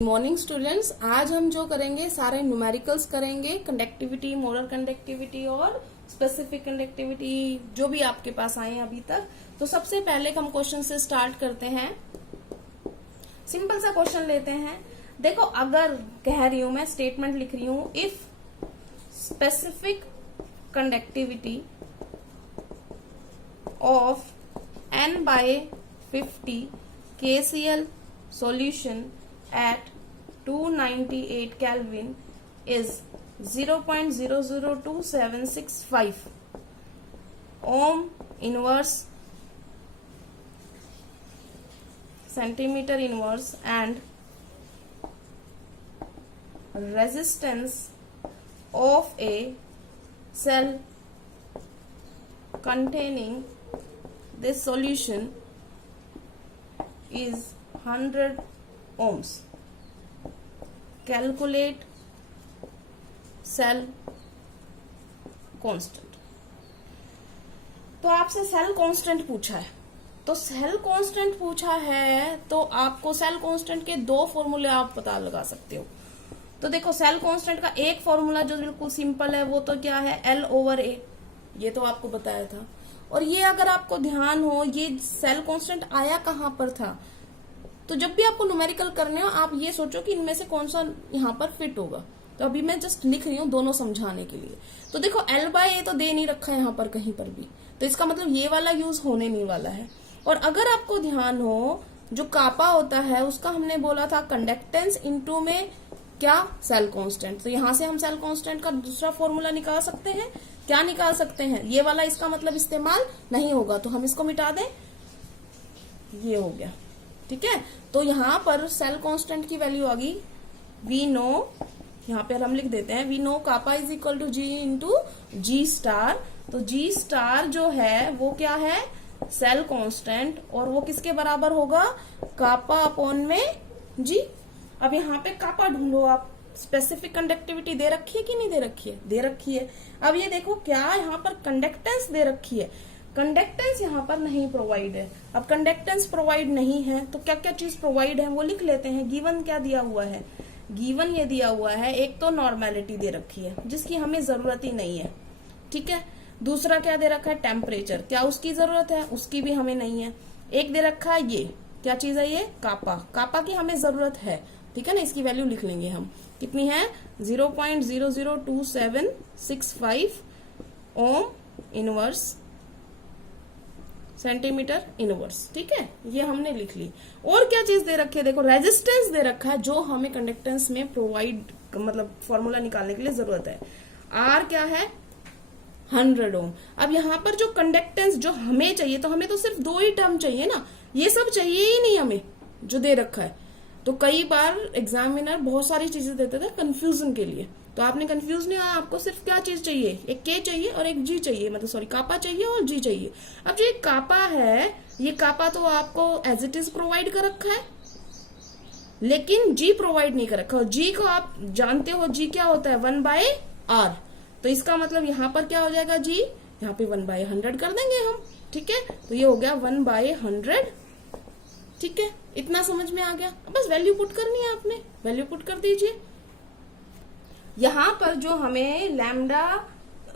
Morning students, आज हम जो करेंगे सारे न्यूमेरिकल्स करेंगे, कंडक्टिविटी, मोलर कंडक्टिविटी और स्पेसिफिक कंडक्टिविटी जो भी आपके पास आए हैं अभी तक। तो सबसे पहले हम क्वेश्चन से स्टार्ट करते हैं। सिंपल सा क्वेश्चन लेते हैं। देखो, अगर कह रही हूं मैं, स्टेटमेंट लिख रही हूं, if specific conductivity of n/50 KCl solution at 298 Kelvin is 0.002765 ohm inverse centimeter inverse and resistance of a cell containing this solution is 100 ohms. Calculate cell constant. तो आपसे सेल कांस्टेंट पूछा है, तो सेल कांस्टेंट पूछा है तो आपको cell constant के दो फॉर्मूले आप पता लगा सकते हो। तो देखो, सेल कांस्टेंट का एक फॉर्मूला जो बिल्कुल सिंपल है वो तो क्या है, L/A, ये तो आपको बताया था। और ये अगर आपको ध्यान हो, ये सेल कांस्टेंट आया कहां पर था, तो जब भी आपको न्यूमेरिकल करने हो आप ये सोचो कि इनमें से कौन सा यहाँ पर फिट होगा। तो अभी मैं जस्ट लिख रही हूँ दोनों समझाने के लिए। तो देखो, L/A तो दे नहीं रखा है यहाँ पर कहीं पर भी, तो इसका मतलब ये वाला यूज होने नहीं वाला है। और अगर आपको ध्यान हो, जो कापा होता है उसका हमने बोला था कंडक्टेंस इनटू में क्या, सेल कांस्टेंट। तो यहाँ से हम सेल कांस्टेंट का दूसरा फॉर्मूला निकाल सकते हैं। क्या निकाल सकते हैं? ये वाला इसका मतलब इस्तेमाल नहीं होगा, तो हम इसको मिटा दें। ये हो गया, ठीक है। तो यहाँ पर सेल कांस्टेंट की वैल्यू आ गई, वी नो, यहाँ पर हम लिख देते हैं, we know kappa is equal to g into g star. तो जी स्टार जो है वो क्या है, सेल कांस्टेंट, और वो किसके बराबर होगा, कापा अपॉन में जी। अब यहाँ पे कापा ढूंढो आप। स्पेसिफिक कंडक्टिविटी दे रखी है कि नहीं दे रखी है? दे रखी है। अब ये देखो, क्या यहाँ पर कंडक्टेंस दे रखी है, कंडक्टेंस यहाँ पर नहीं प्रोवाइड है। अब कंडक्टेंस प्रोवाइड नहीं है तो क्या क्या चीज प्रोवाइड है वो लिख लेते हैं। गिवन क्या दिया हुआ है, गिवन ये दिया हुआ है, एक तो नॉर्मेलिटी दे रखी है जिसकी हमें जरूरत ही नहीं है, ठीक है। दूसरा क्या दे रखा है, टेम्परेचर, क्या उसकी जरूरत है, उसकी भी हमें नहीं है। एक दे रखा है, ये क्या चीज है, ये कापा, कापा की हमें जरूरत है, ठीक है ना। इसकी वैल्यू लिख लेंगे हम, कितनी है, 0.002765 ओम इनवर्स सेंटीमीटर इनवर्स, ठीक है, ये हमने लिख ली। और क्या चीज दे रखी है, देखो रेजिस्टेंस दे रखा है जो हमें कंडक्टेंस में प्रोवाइड, मतलब फॉर्मूला निकालने के लिए जरूरत है। आर क्या है, 100 ओम। अब यहाँ पर जो कंडक्टेंस जो हमें चाहिए, तो हमें तो सिर्फ दो ही टर्म चाहिए ना, ये सब चाहिए ही नहीं हमें जो दे रखा है। तो कई बार एग्जामिनर बहुत सारी चीजें देते थे कंफ्यूजन के लिए, तो आपने कंफ्यूज नहीं होना, आपको सिर्फ क्या चीज चाहिए, एक के चाहिए और एक जी चाहिए, मतलब सॉरी कापा चाहिए और जी चाहिए। अब जो ये कापा है, ये कापा तो आपको एज इट इज प्रोवाइड कर रखा है, लेकिन जी प्रोवाइड नहीं कर रखा। और जी को आप जानते हो, जी क्या होता है, 1/r। तो इसका मतलब यहाँ पर क्या हो जाएगा, जी यहाँ पे 1/100 कर देंगे हम, ठीक है। तो ये हो गया 1/100, ठीक है। इतना समझ में आ गया। बस वैल्यू पुट करनी है आपने, वैल्यू पुट कर दीजिए। यहाँ पर जो हमें लैम्डा,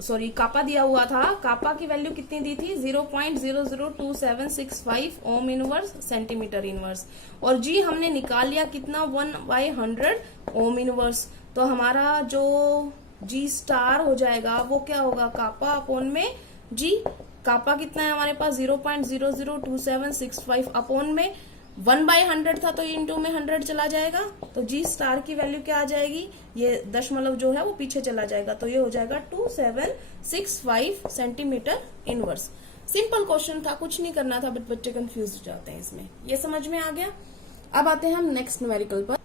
सॉरी कापा दिया हुआ था, कापा की वैल्यू कितनी दी थी, 0.002765 ओम इनवर्स सेंटीमीटर इनवर्स, और जी हमने निकाल लिया कितना, 1/100 ओम इनवर्स। तो हमारा जो जी स्टार हो जाएगा वो क्या होगा, कापा अपॉन में जी। कापा कितना है हमारे पास, 0.002765 अपॉन में 1/100 था, तो इंटू में 100 चला जाएगा, तो जी स्टार की वैल्यू क्या आ जाएगी, ये दशमलव जो है वो पीछे चला जाएगा, तो ये हो जाएगा 2765 सेंटीमीटर इनवर्स। सिंपल क्वेश्चन था, कुछ नहीं करना था, बट बच्चे कंफ्यूज हो जाते हैं इसमें। ये समझ में आ गया। अब आते हैं हम नेक्स्ट न्यूमेरिकल पर।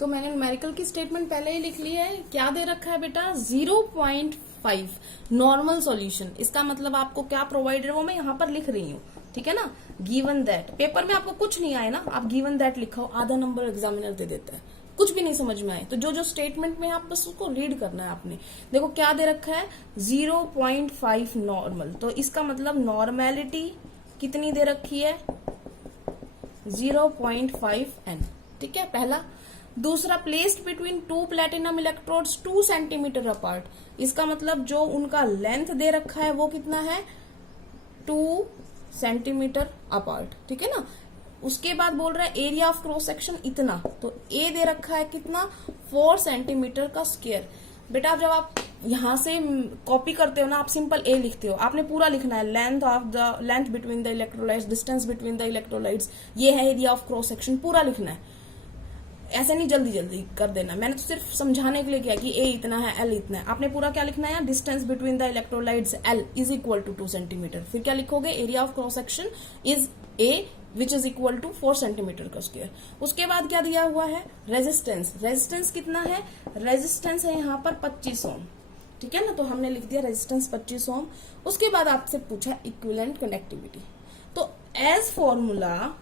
तो मैंने न्यूमेरिकल की स्टेटमेंट पहले ही लिख ली है। क्या दे रखा है बेटा, 0.5 नॉर्मल सॉल्यूशन। इसका मतलब आपको क्या प्रोवाइड है वो मैं यहाँ पर लिख रही हूँ, ठीक है ना। गिवन दैट, पेपर में आपको कुछ नहीं आए ना, आप गिवन दैट लिखो, आधा नंबर एग्जामिनर दे देता है। कुछ भी नहीं समझ में आए तो जो जो स्टेटमेंट में आप बस उसको रीड करना है आपने। देखो क्या दे रखा है 0.5 नॉर्मल, तो इसका मतलब नॉर्मेलिटी कितनी दे रखी है 0.5 n, ठीक है पहला। दूसरा placed between two platinum electrodes 2 centimetre apart, इसका मतलब जो उनका लेंथ दे रखा है वो कितना है 2 सेंटीमीटर अपार्ट, ठीक है ना। उसके बाद बोल रहा है एरिया ऑफ क्रॉस सेक्शन इतना, तो ए दे रखा है कितना 4 सेंटीमीटर का स्क्वायर। बेटा जब आप यहां से कॉपी करते हो ना, आप सिंपल ए लिखते हो, आपने पूरा लिखना है length between the electrolytes, distance between the electrolytes, ये है एरिया ऑफ क्रॉस सेक्शन, पूरा लिखना है। ऐसे नहीं जल्दी जल्दी कर देना, मैंने तो सिर्फ समझाने के लिए किया कि ए इतना है, एल इतना है। आपने पूरा क्या लिखना है, distance between the electrolytes l is equal to 2 centimetre. फिर क्या लिखोगे, area of cross section is a which is equal to 4 centimetre का स्क्वायर। उसके बाद क्या दिया हुआ है, रेजिस्टेंस। रेजिस्टेंस कितना है, रेजिस्टेंस है यहाँ पर 25 ओम, ठीक है ना, तो हमने लिख दिया रेजिस्टेंस 25 ओम। उसके बाद आपसे पूछा इक्विवेलेंट कंडक्टिविटी। तो एज फॉर्मूला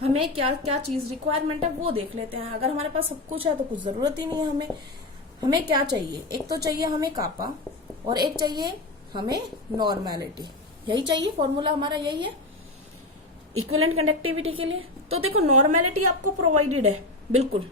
हमें क्या क्या चीज रिक्वायरमेंट है वो देख लेते हैं। अगर हमारे पास सब कुछ है तो कुछ जरूरत ही नहीं है हमें क्या चाहिए, एक तो चाहिए हमें कापा और एक चाहिए हमें नॉर्मेलिटी, यही चाहिए, फॉर्मूला हमारा यही है इक्विवेलेंट कंडक्टिविटी के लिए। तो देखो नॉर्मेलिटी आपको प्रोवाइडेड है, बिल्कुल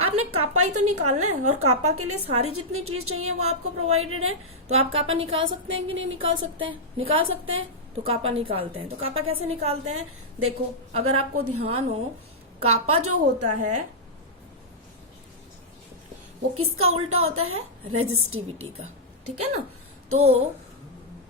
आपने कापा ही तो निकालना है, और कापा के लिए सारी जितनी चीज चाहिए वो आपको प्रोवाइडेड है। तो आप कापा निकाल सकते हैं कि नहीं निकाल सकते हैं, निकाल सकते हैं, तो कापा निकालते हैं। तो कापा कैसे निकालते हैं, देखो अगर आपको ध्यान हो, कापा जो होता है वो किसका उल्टा होता है, रेजिस्टिविटी का, ठीक है ना। तो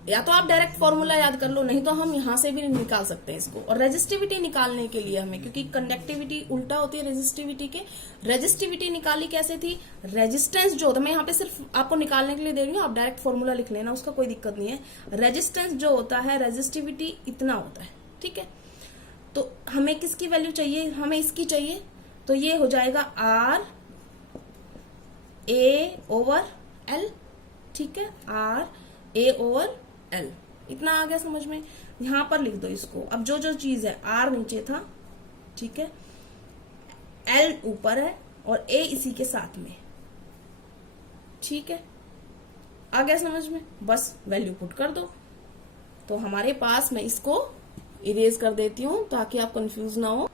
या तो आप डायरेक्ट फॉर्मूला याद कर लो, नहीं तो हम यहां से भी निकाल सकते हैं इसको। और रेजिस्टिविटी निकालने के लिए हमें, क्योंकि कंडक्टिविटी उल्टा होती है रेजिस्टिविटी के, रेजिस्टिविटी निकाली कैसे थी, रेजिस्टेंस जो होता है, मैं यहाँ पे सिर्फ आपको निकालने के लिए दे रही हूँ, आप डायरेक्ट फॉर्मूला लिख लेना, उसका कोई दिक्कत नहीं है। रेजिस्टेंस जो होता है, रेजिस्टिविटी इतना होता है, ठीक है। तो हमें किसकी वैल्यू चाहिए, हमें इसकी चाहिए, तो ये हो जाएगा आर ए ओवर एल, ठीक है, आर ए ओवर एल, इतना आ गया समझ में। यहां पर लिख दो इसको। अब जो जो चीज है, आर नीचे था, ठीक है, एल ऊपर है और ए इसी के साथ में, ठीक है, आ गया समझ में। बस वैल्यू पुट कर दो। तो हमारे पास, मैं इसको इरेज कर देती हूं ताकि आप कंफ्यूज ना हो।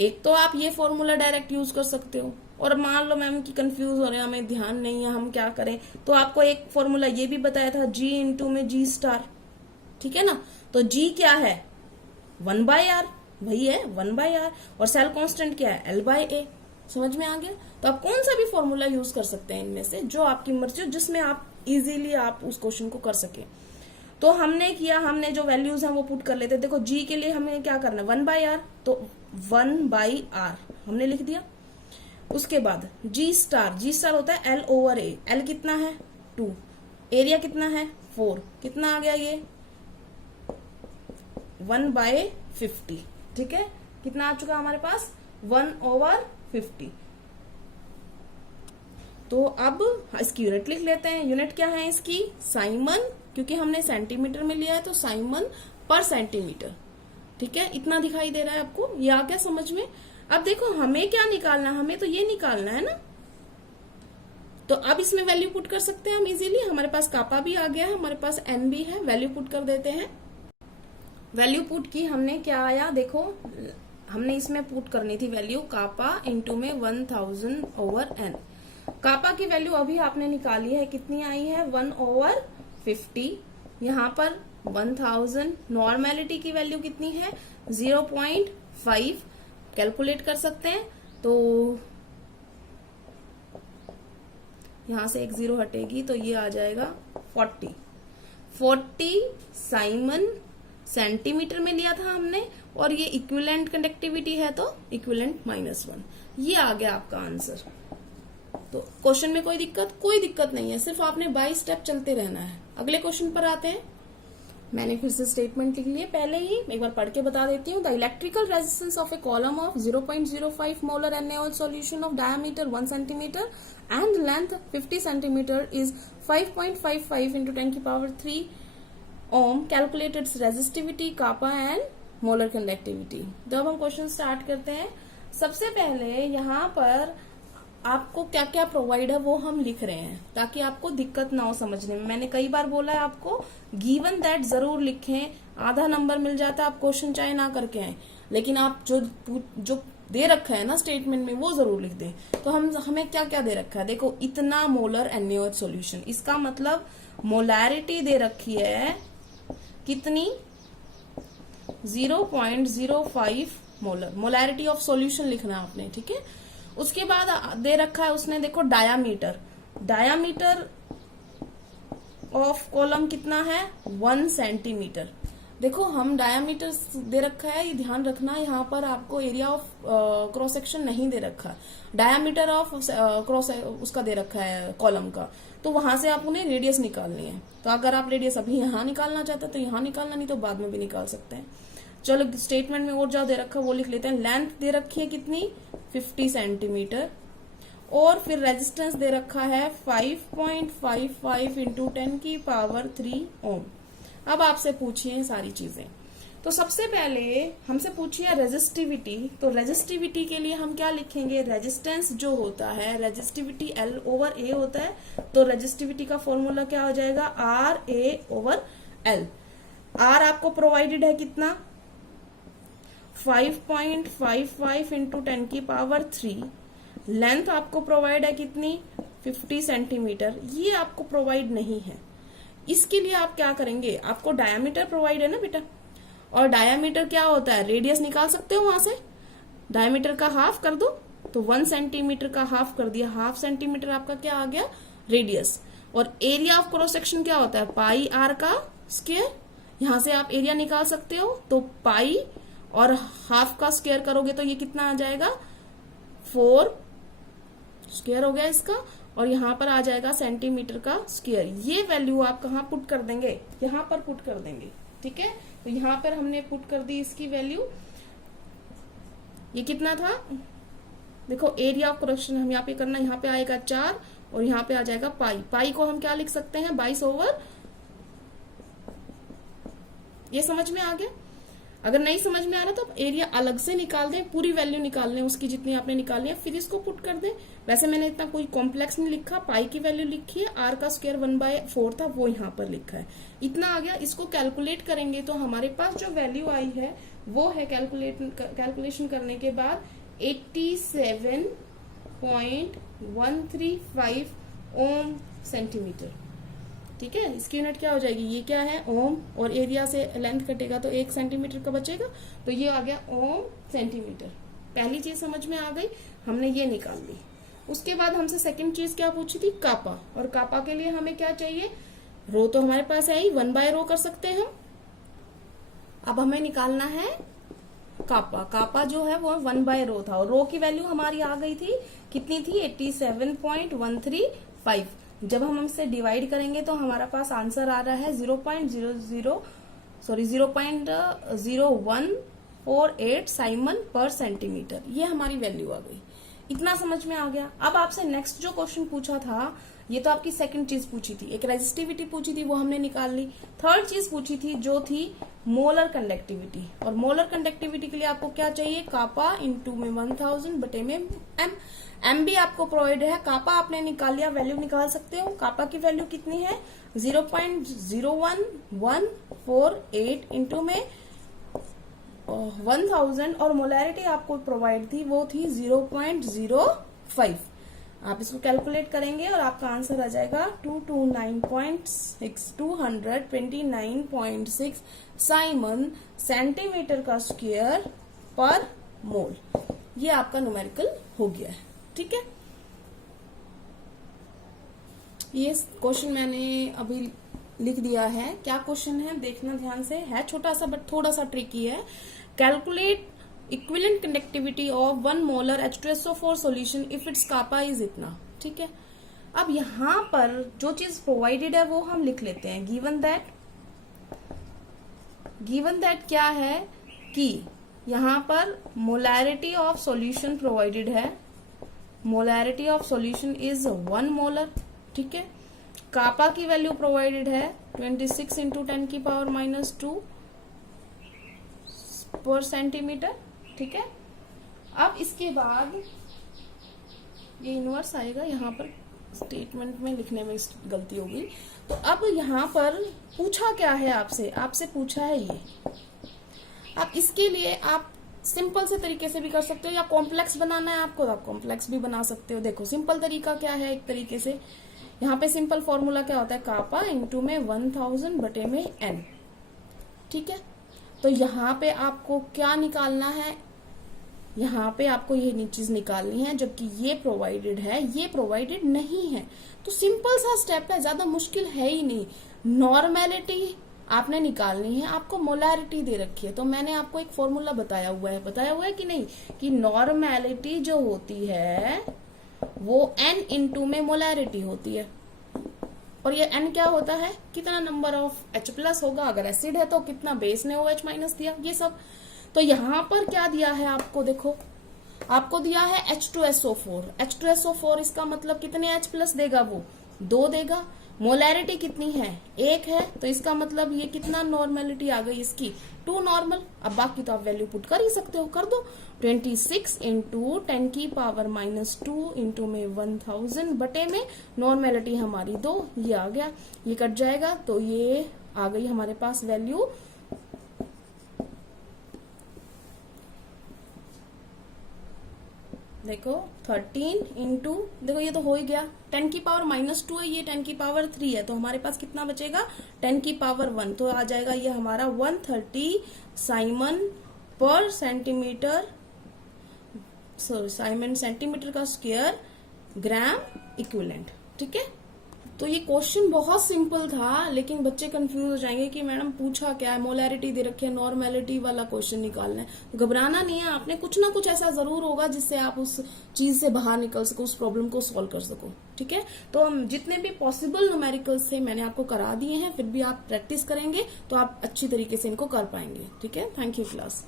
एक तो आप ये फॉर्मूला डायरेक्ट यूज कर सकते हो, और मान लो मैम की कंफ्यूज हो रहे हैं, हमें ध्यान नहीं है, हम क्या करें, तो आपको एक फॉर्मूला ये भी बताया था, जी इंटू में जी स्टार, ठीक है ना। तो जी क्या है 1/r, वही है 1/r, और सेल कांस्टेंट क्या है L/A, समझ में आ गया। तो आप कौन सा भी फॉर्मूला यूज कर सकते हैं इनमें से, जो आपकी मर्जी हो, जिसमें आप इजीली आप उस क्वेश्चन को कर सके। तो हमने किया, हमने जो वैल्यूज हैं वो पुट कर लेते। देखो जी के लिए हमें क्या करना है 1/r, तो 1/r हमने लिख दिया। उसके बाद जी स्टार, जी स्टार होता है L ओवर A, L कितना है 2, एरिया कितना है 4, कितना आ गया ये 1/50, ठीक है, कितना आ चुका हमारे पास 1/50। तो अब इसकी यूनिट लिख लेते हैं। यूनिट क्या है इसकी, साइमन, क्योंकि हमने सेंटीमीटर में लिया है तो साइमन पर सेंटीमीटर, ठीक है, इतना दिखाई दे रहा है आपको, ये आ गया समझ में। अब देखो हमें क्या निकालना, हमें तो ये निकालना है ना, तो अब इसमें वैल्यू पुट कर सकते हैं हम इजीली। हमारे पास कापा भी आ गया है, हमारे पास एन भी है, वैल्यू पुट कर देते हैं। वैल्यू पुट की, हमने क्या आया देखो, हमने इसमें पुट करनी थी वैल्यू कापा इंटू में 1000 ओवर एन। कापा की वैल्यू अभी आपने निकाली है, कितनी आई है 1/50, यहाँ पर 1000। नॉर्मेलिटी की वैल्यू कितनी है 0.5, कैलकुलेट कर सकते हैं। तो यहां से एक 0 हटेगी तो ये आ जाएगा 40 साइमन सेंटीमीटर में लिया था हमने, और ये इक्विवेलेंट कंडक्टिविटी है तो इक्विवेलेंट -1, ये आ गया आपका आंसर। तो क्वेश्चन में कोई दिक्कत नहीं है, सिर्फ आपने बाय स्टेप चलते रहना है। अगले क्वेश्चन पर आते हैं। मैंने फिर से स्टेटमेंट लिख लिए पहले ही, एक बार पढ़ के बता देती हूँ। The electrical resistance of a column of 0.05 molar NaOH solution of diameter 1 centimetre and length 50 centimetre is 5.55 into 10⁻³ ohm. Calculate its resistivity, kappa and molar conductivity. तो अब हम क्वेश्चन स्टार्ट करते हैं। सबसे पहले यहाँ पर आपको क्या क्या प्रोवाइड है वो हम लिख रहे हैं, ताकि आपको दिक्कत ना हो समझने में। मैंने कई बार बोला है आपको गिवन दैट जरूर लिखें, आधा नंबर मिल जाता है, आप क्वेश्चन चाहे ना करके आए, लेकिन आप जो दे रखा है ना स्टेटमेंट में, वो जरूर लिख दें। तो हमें क्या क्या दे रखा है, देखो इतना मोलर NaOH सॉल्यूशन, इसका मतलब मोलैरिटी दे रखी है कितनी, 0.05 मोलर, मोलैरिटी ऑफ सॉल्यूशन लिखना है आपने, ठीक है। उसके बाद दे रखा है उसने, देखो डायामीटर, डायामीटर ऑफ कॉलम कितना है 1 सेंटीमीटर। देखो हम डायामीटर दे रखा है, ये ध्यान रखना, यहाँ पर आपको एरिया ऑफ क्रॉस सेक्शन नहीं दे रखा, डायामीटर ऑफ क्रॉस उसका दे रखा है कॉलम का, तो वहां से आप उन्हें रेडियस निकालनी है। तो अगर आप रेडियस अभी यहाँ निकालना चाहते हैं तो यहाँ निकालना, नहीं तो बाद में भी निकाल सकते हैं। चलो स्टेटमेंट में और जो दे रखा है वो लिख लेते हैं। लेंथ दे रखी है कितनी 50 सेंटीमीटर, और फिर रेजिस्टेंस दे रखा है 5.55 इंटू 10 की पावर 3 ओम। अब आपसे पूछिए सारी चीजें, तो सबसे पहले हमसे पूछिए रेजिस्टिविटी, तो रेजिस्टिविटी के लिए हम क्या लिखेंगे, रेजिस्टेंस जो होता है, रेजिस्टिविटी L/A होता है, तो रेजिस्टिविटी का फॉर्मूला क्या हो जाएगा RA/L। R आपको प्रोवाइडेड है कितना 5.55 इंटू 10 की पावर 3, लेंथ आपको प्रोवाइड है कितनी 50 सेंटीमीटर, ये आपको प्रोवाइड नहीं है। इसके लिए आप क्या करेंगे, आपको डायामीटर प्रोवाइड है ना बेटा, और डायामीटर क्या होता है, रेडियस निकाल सकते हो वहां से, डायामीटर का हाफ कर दो, तो 1 सेंटीमीटर का हाफ कर दिया, हाफ सेंटीमीटर आपका क्या आ गया रेडियस। और एरिया ऑफ क्रॉस सेक्शन क्या होता है पाई R का स्क्वायर, यहां से आप एरिया निकाल सकते हो, तो पाई और हाफ का स्क्वायर करोगे तो ये कितना आ जाएगा 4 स्क्वायर हो गया इसका, और यहाँ पर आ जाएगा सेंटीमीटर का स्क्वायर। ये वैल्यू आप कहाँ पुट कर देंगे, यहाँ पर पुट कर देंगे, ठीक है। तो यहाँ पर हमने पुट कर दी इसकी वैल्यू, ये कितना था, देखो एरिया ऑफ क्रॉस हम यहाँ पे करना, यहाँ पे आएगा 4 और यहाँ पे आ जाएगा पाई, पाई को हम क्या लिख सकते हैं 22/, ये समझ में आ गया। अगर नहीं समझ में आ रहा तो आप एरिया अलग से निकाल दें, पूरी वैल्यू निकाल लें उसकी जितनी आपने निकालनी है, फिर इसको पुट कर दें। वैसे मैंने इतना कोई कॉम्प्लेक्स नहीं लिखा, पाई की वैल्यू लिखी है, R का स्क्वायर 1/4 था वो यहाँ पर लिखा है, इतना आ गया। इसको कैलकुलेट करेंगे तो हमारे पास जो वैल्यू आई है वो है कैलकुलेशन करने के बाद 87.135 ओम सेंटीमीटर, ठीक है। इसकी यूनिट क्या हो जाएगी, ये क्या है ओम, और एरिया से लेंथ कटेगा तो 1 सेंटीमीटर का बचेगा, तो ये आ गया ओम सेंटीमीटर। पहली चीज समझ में आ गई, हमने ये निकाल ली। उसके बाद हमसे सेकंड चीज क्या पूछी थी कापा, और कापा के लिए हमें क्या चाहिए, रो तो हमारे पास है ही, 1/रो कर सकते हैं हम। अब हमें निकालना है कापा, कापा जो है वो 1/रो था, और रो की वैल्यू हमारी आ गई थी कितनी थी 87.135। जब हम हमसे डिवाइड करेंगे तो हमारा पास आंसर आ रहा है 0.0148 साइमन पर सेंटीमीटर, ये हमारी वैल्यू आ गई। इतना समझ में आ गया। अब आपसे नेक्स्ट जो क्वेश्चन पूछा था, ये तो आपकी सेकंड चीज पूछी थी, एक रेजिस्टिविटी पूछी थी वो हमने निकाल ली। थर्ड चीज पूछी थी जो थी मोलर कंडक्टिविटी, और मोलर कंडक्टिविटी के लिए आपको क्या चाहिए कापा इंटू में 1000 बटे में एम, एम भी आपको प्रोवाइड है। कापा आपने निकाल लिया, वैल्यू निकाल सकते हो, कापा की वैल्यू कितनी है 0.01148 इंटू में 1000, और मोलैरिटी आपको प्रोवाइड थी वो थी 0.05। आप इसको कैलकुलेट करेंगे और आपका आंसर आ जाएगा 229.6 साइमन सेंटीमीटर का स्क्वायर पर मोल। ये आपका न्यूमेरिकल हो गया है, ठीक है। ये क्वेश्चन मैंने अभी लिख दिया है। क्या क्वेश्चन है देखना ध्यान से, है छोटा सा बट थोड़ा सा ट्रिकी है। Calculate equivalent conductivity of 1 molar H2SO4 solution if its kappa is इतना, ठीक है। अब यहाँ पर जो चीज प्रोवाइडेड है वो हम लिख लेते हैं। गिवन दैट क्या है कि यहाँ पर मोलैरिटी ऑफ सॉल्यूशन प्रोवाइडेड है, molarity of solution is 1 molar, ठीक है। कापा की वैल्यू प्रोवाइडेड है 26 इंटू 10 की पावर -2 पर सेंटीमीटर, ठीक है। अब इसके बाद ये इनवर्स आएगा, यहाँ पर स्टेटमेंट में लिखने में गलती होगी। तो अब यहाँ पर पूछा क्या है आपसे पूछा है ये। अब इसके लिए आप सिंपल से तरीके से भी कर सकते हो, या कॉम्प्लेक्स बनाना है आपको तो आप कॉम्प्लेक्स भी बना सकते हो। देखो सिंपल तरीका क्या है, एक तरीके से यहाँ पे सिंपल फॉर्मूला क्या होता है, कापा इंटू में 1000 बटे में n, ठीक है। तो यहाँ पे आपको क्या निकालना है, यहाँ पे आपको ये चीज निकालनी है, जबकि ये प्रोवाइडेड है, ये प्रोवाइडेड नहीं है। तो सिंपल सा स्टेप है, ज्यादा मुश्किल है ही नहीं। नॉर्मेलिटी आपने निकालनी है, आपको मोलैरिटी दे रखी है, तो मैंने आपको एक फॉर्मूला बताया हुआ है कि नहीं, कि नॉर्मेलिटी जो होती है वो n इंटू में मोलैरिटी होती है। और ये n क्या होता है, कितना नंबर ऑफ H प्लस होगा, अगर एसिड है तो कितना बेस ने OH माइनस दिया, ये सब। तो यहाँ पर क्या दिया है आपको, देखो आपको दिया है H2SO4। H2SO4 इसका मतलब कितने H प्लस देगा, वो 2 देगा। मोलैरिटी कितनी है, 1 है, तो इसका मतलब ये कितना नॉर्मेलिटी आ गई इसकी, 2 नॉर्मल। अब बाकी तो आप वैल्यू पुट कर ही सकते हो, कर दो। 26 इंटू 10 की पावर -2 इंटू में 1000 बटे में नॉर्मेलिटी हमारी 2, ये आ गया, ये कट जाएगा, तो ये आ गई हमारे पास वैल्यू। देखो 13 इंटू, देखो ये तो हो ही गया, 10 की पावर -2 है, ये 10 की पावर 3 है, तो हमारे पास कितना बचेगा, 10 की पावर 1, तो आ जाएगा ये हमारा 130 साइमन पर सेंटीमीटर, सॉरी साइमन सेंटीमीटर का स्क्वायर ग्राम इक्विवेलेंट, ठीक है। तो ये क्वेश्चन बहुत सिंपल था, लेकिन बच्चे कंफ्यूज हो जाएंगे कि मैडम पूछा क्या है, मोलैरिटी दे रखी है, नॉर्मेलिटी वाला क्वेश्चन निकालना है। तो घबराना नहीं है, आपने कुछ ना कुछ ऐसा जरूर होगा जिससे आप उस चीज से बाहर निकल सको, उस प्रॉब्लम को सॉल्व कर सको, ठीक है। तो हम जितने भी पॉसिबल न्यूमेरिकल्स थे मैंने आपको करा दिए हैं, फिर भी आप प्रैक्टिस करेंगे तो आप अच्छी तरीके से इनको कर पाएंगे, ठीक है। Thank you class.